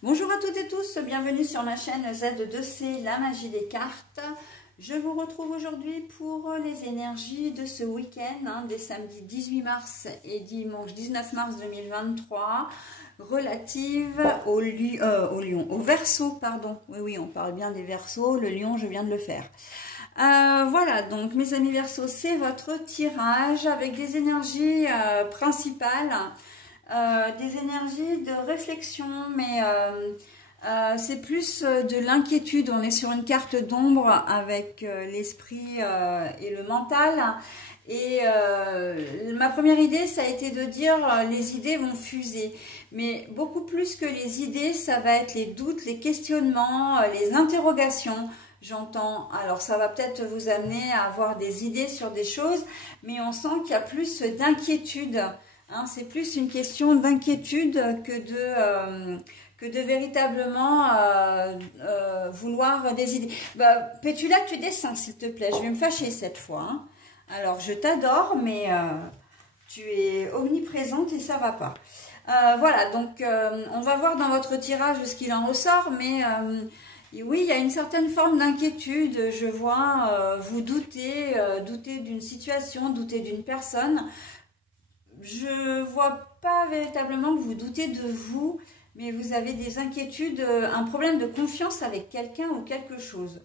Bonjour à toutes et tous, bienvenue sur ma chaîne Z2C, la magie des cartes. Je vous retrouve aujourd'hui pour les énergies de ce week-end, des samedis 18 mars et dimanche 19 mars 2023, relatives au lion, au Verseau, pardon. Oui, on parle bien des Verseaux, le lion, je viens de le faire. Voilà, donc mes amis Verseaux, c'est votre tirage avec des énergies principales. Des énergies de réflexion, mais c'est plus de l'inquiétude. On est sur une carte d'ombre avec l'esprit et le mental. Et ma première idée, ça a été de dire les idées vont fuser. Mais beaucoup plus que les idées, ça va être les doutes, les questionnements, les interrogations. J'entends. Alors ça va peut-être vous amener à avoir des idées sur des choses, mais on sent qu'il y a plus d'inquiétude. C'est plus une question d'inquiétude que de véritablement vouloir des idées. Pétula, tu descends s'il te plaît, je vais me fâcher cette fois. Alors je t'adore, mais tu es omniprésente et ça va pas. Voilà, donc on va voir dans votre tirage ce qu'il en ressort, mais oui, il y a une certaine forme d'inquiétude. Je vois vous douter d'une situation, douter d'une personne. Je vois pas véritablement que vous doutez de vous, mais vous avez des inquiétudes, un problème de confiance avec quelqu'un ou quelque chose.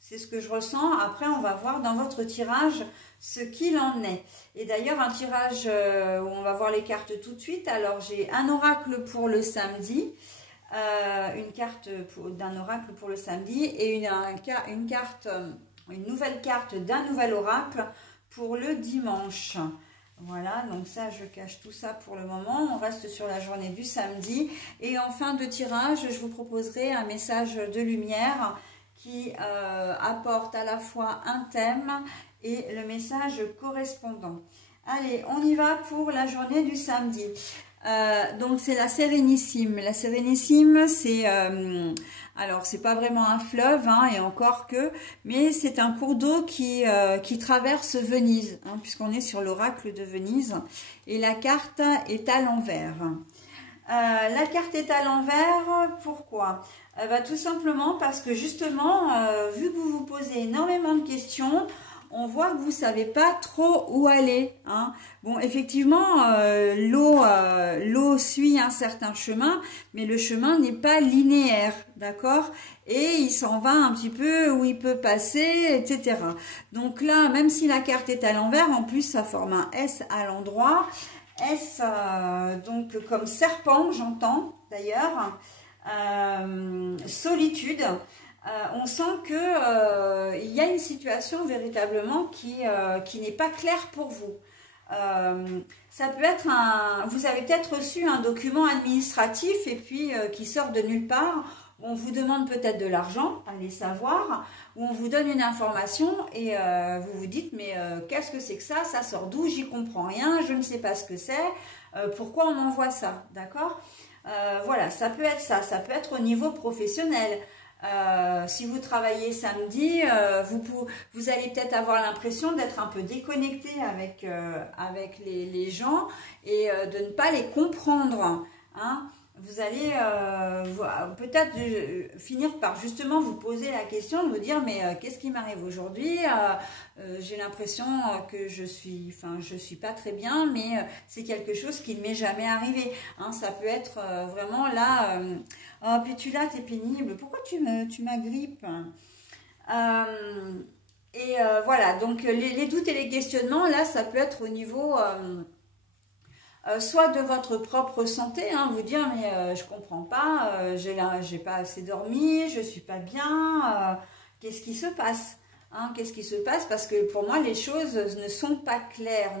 C'est ce que je ressens. Après, on va voir dans votre tirage ce qu'il en est. Et d'ailleurs, un tirage où on va voir les cartes tout de suite. Alors, j'ai un oracle pour le samedi, une carte d'un oracle pour le samedi et une nouvelle carte d'un nouvel oracle pour le dimanche. Voilà, donc ça, je cache tout ça pour le moment. On reste sur la journée du samedi. Et en fin de tirage, je vous proposerai un message de lumière qui apporte à la fois un thème et le message correspondant. Allez, on y va pour la journée du samedi. Donc, c'est la Sérénissime. La Sérénissime, c'est... alors, c'est pas vraiment un fleuve, et encore que, mais c'est un cours d'eau qui traverse Venise, puisqu'on est sur l'oracle de Venise. Et la carte est à l'envers. La carte est à l'envers, pourquoi? Tout simplement parce que justement, vu que vous vous posez énormément de questions, on voit que vous ne savez pas trop où aller. Bon, effectivement, l'eau suit un certain chemin, mais le chemin n'est pas linéaire, d'accord? Et il s'en va un petit peu où il peut passer, etc. Donc là, même si la carte est à l'envers, en plus, ça forme un S à l'endroit. S, donc comme serpent, j'entends d'ailleurs. Solitude. On sent que il y a une situation véritablement qui n'est pas claire pour vous. Ça peut être vous avez peut-être reçu un document administratif et puis qui sort de nulle part. On vous demande peut-être de l'argent, allez savoir, ou on vous donne une information et vous vous dites mais qu'est-ce que c'est que ça? Ça sort d'où? J'y comprends rien, je ne sais pas ce que c'est. Pourquoi on m'envoie ça? D'accord? Voilà, ça peut être ça. Ça peut être au niveau professionnel. Si vous travaillez samedi, vous allez peut-être avoir l'impression d'être un peu déconnecté avec les gens et de ne pas les comprendre. Vous allez peut-être finir par justement vous poser la question de vous dire mais qu'est-ce qui m'arrive aujourd'hui? J'ai l'impression que je suis pas très bien, mais c'est quelque chose qui ne m'est jamais arrivé. Ça peut être vraiment là. Oh Pétula, t'es pénible. Pourquoi tu m'agrippes? Voilà. Donc les doutes et les questionnements là, ça peut être au niveau soit de votre propre santé, vous dire mais je comprends pas, j'ai pas assez dormi, je suis pas bien, qu'est-ce qui se passe, qu'est-ce qui se passe? Parce que pour moi les choses ne sont pas claires,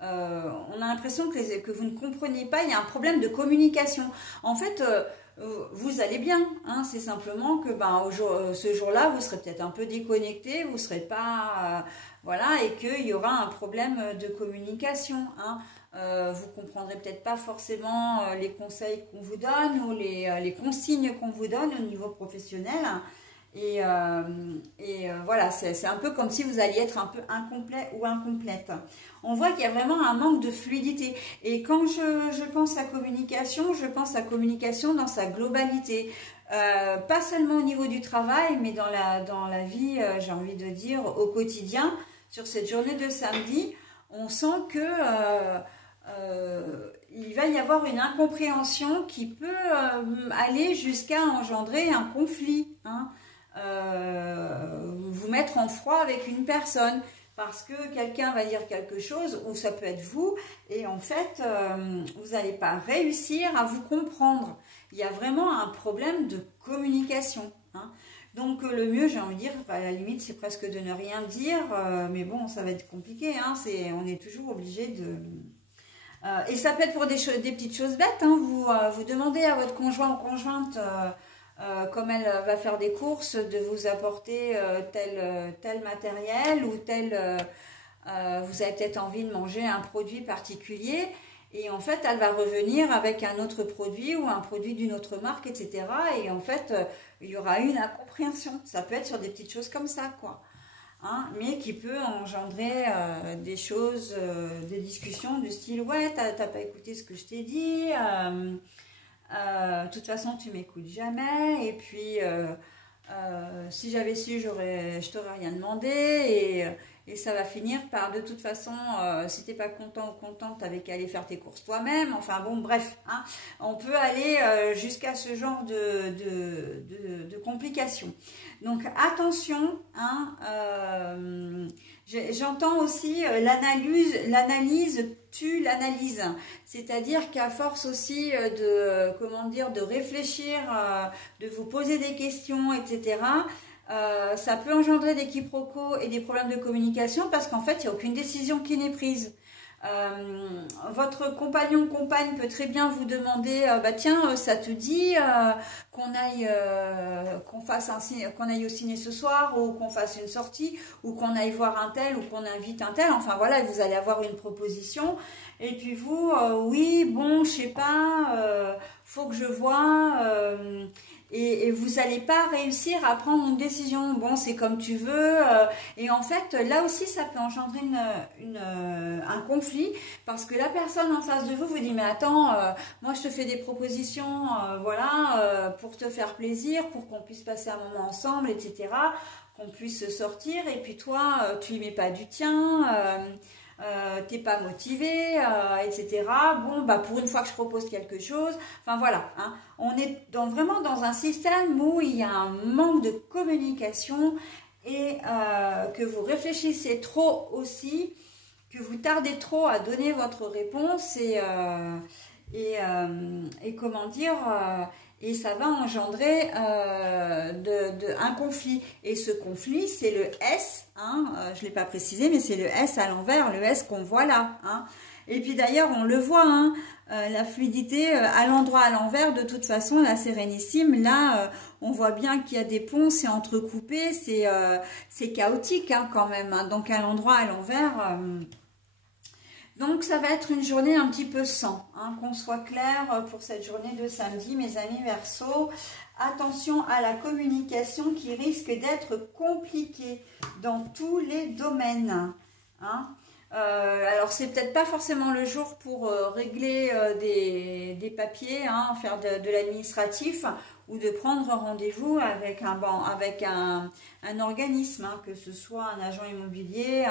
on a l'impression que vous ne comprenez pas, il y a un problème de communication. En fait, vous allez bien, c'est simplement que ce jour-là, vous serez peut-être un peu déconnecté, vous ne serez pas... voilà, et qu'il y aura un problème de communication. Vous comprendrez peut-être pas forcément les conseils qu'on vous donne ou les consignes qu'on vous donne au niveau professionnel. Voilà, c'est un peu comme si vous alliez être un peu incomplet ou incomplète. On voit qu'il y a vraiment un manque de fluidité. Et quand je pense à communication, je pense à communication dans sa globalité. Pas seulement au niveau du travail, mais dans la vie, j'ai envie de dire, au quotidien. Sur cette journée de samedi, on sent que il va y avoir une incompréhension qui peut aller jusqu'à engendrer un conflit, hein. Vous mettre en froid avec une personne parce que quelqu'un va dire quelque chose, ou ça peut être vous, et en fait vous n'allez pas réussir à vous comprendre. Il y a vraiment un problème de communication, hein. Donc le mieux, j'ai envie de dire, à la limite c'est presque de ne rien dire, mais bon, ça va être compliqué, hein. On est toujours obligé de... et ça peut être pour des petites choses bêtes, hein. Vous demandez à votre conjoint ou conjointe, comme elle va faire des courses, de vous apporter tel matériel ou vous avez peut-être envie de manger un produit particulier, et en fait elle va revenir avec un autre produit ou un produit d'une autre marque, etc. Et en fait il y aura une incompréhension. Ça peut être sur des petites choses comme ça, quoi. Hein, mais qui peut engendrer des choses, des discussions du style « ouais, t'as pas écouté ce que je t'ai dit, de toute façon tu m'écoutes jamais, et puis si j'avais su, je t'aurais rien demandé, et ça va finir par de toute façon, si t'es pas content ou contente, t'avais qu'à aller faire tes courses toi-même ». Enfin bon, bref, hein, on peut aller jusqu'à ce genre de complications. Donc attention, hein, j'entends aussi l'analyse tue l'analyse, c'est-à-dire qu'à force aussi de réfléchir, de vous poser des questions, etc., ça peut engendrer des quiproquos et des problèmes de communication, parce qu'en fait il n'y a aucune décision qui n'est prise. Votre compagnon ou compagne peut très bien vous demander bah tiens, ça te dit qu'on aille au ciné ce soir, ou qu'on fasse une sortie, ou qu'on aille voir un tel, ou qu'on invite un tel, enfin voilà, vous allez avoir une proposition, et puis vous oui, bon, je sais pas, faut que je vois, et vous n'allez pas réussir à prendre une décision. Bon, c'est comme tu veux. Et en fait, là aussi, ça peut engendrer un conflit, parce que la personne en face de vous vous dit « mais attends, moi je te fais des propositions, voilà, pour te faire plaisir, pour qu'on puisse passer un moment ensemble, etc., qu'on puisse sortir, et puis toi, tu y mets pas du tien, t'es pas motivé, etc. Bon, bah pour une fois que je propose quelque chose, enfin voilà, hein, on est vraiment dans un système où il y a un manque de communication, et que vous réfléchissez trop aussi, que vous tardez trop à donner votre réponse, et comment dire, et ça va engendrer un conflit. Et ce conflit, c'est le S, hein, je ne l'ai pas précisé, mais c'est le S à l'envers, le S qu'on voit là, hein. Et puis d'ailleurs, on le voit, hein, la fluidité à l'endroit à l'envers, de toute façon, la sérénissime, là, on voit bien qu'il y a des ponts, c'est entrecoupé, c'est chaotique, hein, quand même, hein. Donc à l'endroit à l'envers... donc ça va être une journée un petit peu sans, hein, qu'on soit clair pour cette journée de samedi, mes amis Verseau. Attention à la communication qui risque d'être compliquée dans tous les domaines, hein. Alors c'est peut-être pas forcément le jour pour régler des papiers, hein, faire de l'administratif, ou de prendre rendez-vous avec un organisme, hein, que ce soit un agent immobilier,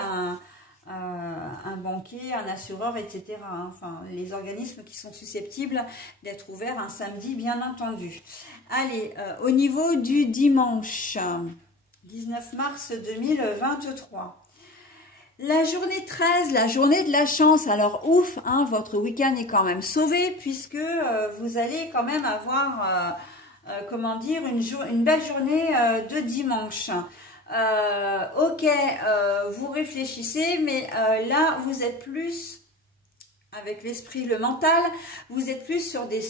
un banquier, un assureur, etc. Enfin, les organismes qui sont susceptibles d'être ouverts un samedi, bien entendu. Allez, au niveau du dimanche, 19 mars 2023. La journée 13, la journée de la chance. Alors, ouf, hein, votre week-end est quand même sauvé, puisque vous allez quand même avoir, comment dire, une belle journée de dimanche. Ok, vous réfléchissez, mais là vous êtes plus avec l'esprit, le mental, vous êtes plus sur des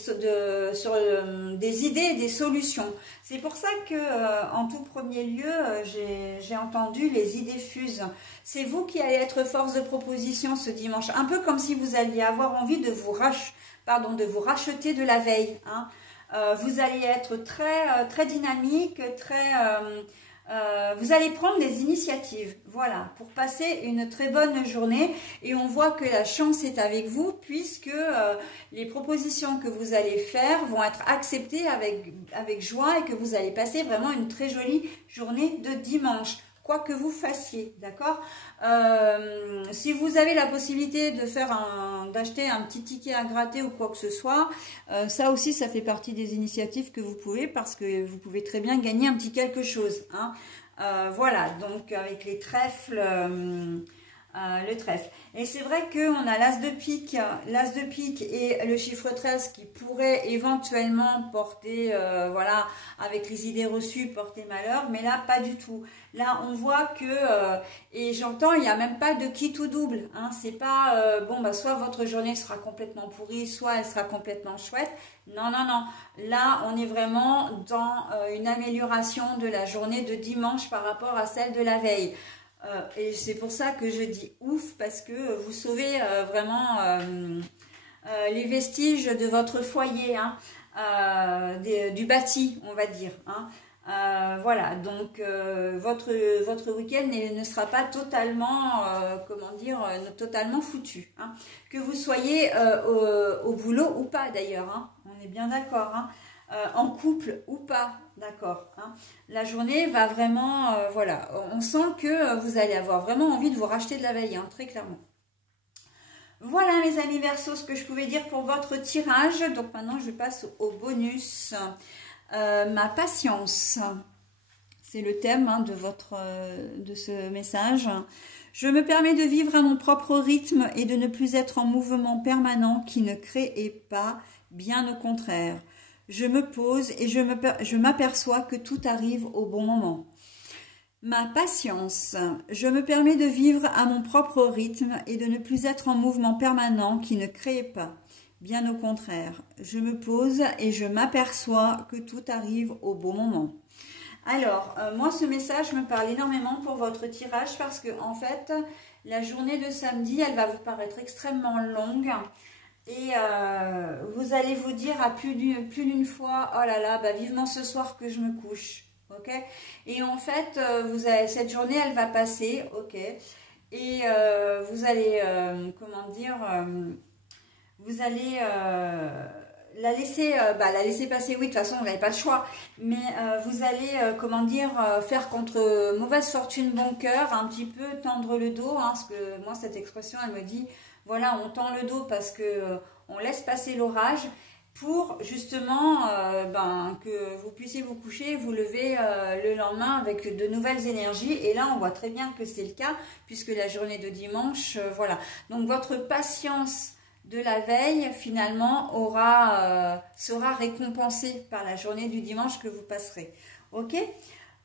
idées et des solutions. C'est pour ça que en tout premier lieu, j'ai entendu les idées fusent. C'est vous qui allez être force de proposition ce dimanche, un peu comme si vous alliez avoir envie de vous racheter de la veille, hein. Vous allez être très dynamique, vous allez prendre des initiatives, voilà, pour passer une très bonne journée. Et on voit que la chance est avec vous, puisque les propositions que vous allez faire vont être acceptées avec joie, et que vous allez passer vraiment une très jolie journée de dimanche, quoi que vous fassiez, d'accord. Si vous avez la possibilité de d'acheter un petit ticket à gratter ou quoi que ce soit, ça aussi, ça fait partie des initiatives que vous pouvez, parce que vous pouvez très bien gagner un petit quelque chose, hein. Voilà, donc avec les trèfles, le trèfle. Et c'est vrai qu'on a l'as de pique et le chiffre 13 qui pourraient éventuellement porter, voilà, avec les idées reçues, porter malheur, mais là, pas du tout. Là, on voit que, et j'entends, il n'y a même pas de quitte ou double, hein. C'est pas, bon, bah, soit votre journée sera complètement pourrie, soit elle sera complètement chouette. Non, non, non. Là, on est vraiment dans une amélioration de la journée de dimanche par rapport à celle de la veille. Et c'est pour ça que je dis ouf, parce que vous sauvez vraiment les vestiges de votre foyer, hein, du bâti, on va dire, hein. Voilà, donc votre week-end ne sera pas totalement, comment dire, totalement foutu, hein. Que vous soyez au boulot ou pas d'ailleurs, hein, on est bien d'accord, hein. En couple ou pas, d'accord, hein. La journée va vraiment, voilà, on sent que vous allez avoir vraiment envie de vous racheter de la veille, hein, très clairement. Voilà mes amis Verseau, ce que je pouvais dire pour votre tirage. Donc maintenant je passe au bonus. Ma patience, c'est le thème, hein, de ce message. Je me permets de vivre à mon propre rythme et de ne plus être en mouvement permanent qui ne crée pas, bien au contraire. Je me pose et je m'aperçois que tout arrive au bon moment. Ma patience. Je me permets de vivre à mon propre rythme et de ne plus être en mouvement permanent qui ne crée pas. Bien au contraire. Je me pose et je m'aperçois que tout arrive au bon moment. Alors, moi, ce message me parle énormément pour votre tirage, parce que, en fait, la journée de samedi, elle va vous paraître extrêmement longue. Et vous allez vous dire à plus d'une fois, oh là là, bah vivement ce soir que je me couche, ok. Et en fait, cette journée, elle va passer, ok. Et vous allez, comment dire, vous allez la laisser passer, oui, de toute façon, vous n'avez pas le choix. Mais vous allez, comment dire, faire contre mauvaise fortune bon cœur, un petit peu tendre le dos, hein, parce que moi, cette expression, elle me dit... Voilà, on tend le dos parce que on laisse passer l'orage pour justement que vous puissiez vous coucher et vous lever le lendemain avec de nouvelles énergies. Et là, on voit très bien que c'est le cas, puisque la journée de dimanche, voilà. Donc, votre patience de la veille, finalement, sera récompensée par la journée du dimanche que vous passerez. Ok ?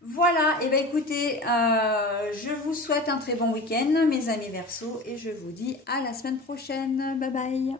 Voilà, et bien écoutez, je vous souhaite un très bon week-end, mes amis Verseau, et je vous dis à la semaine prochaine. Bye bye.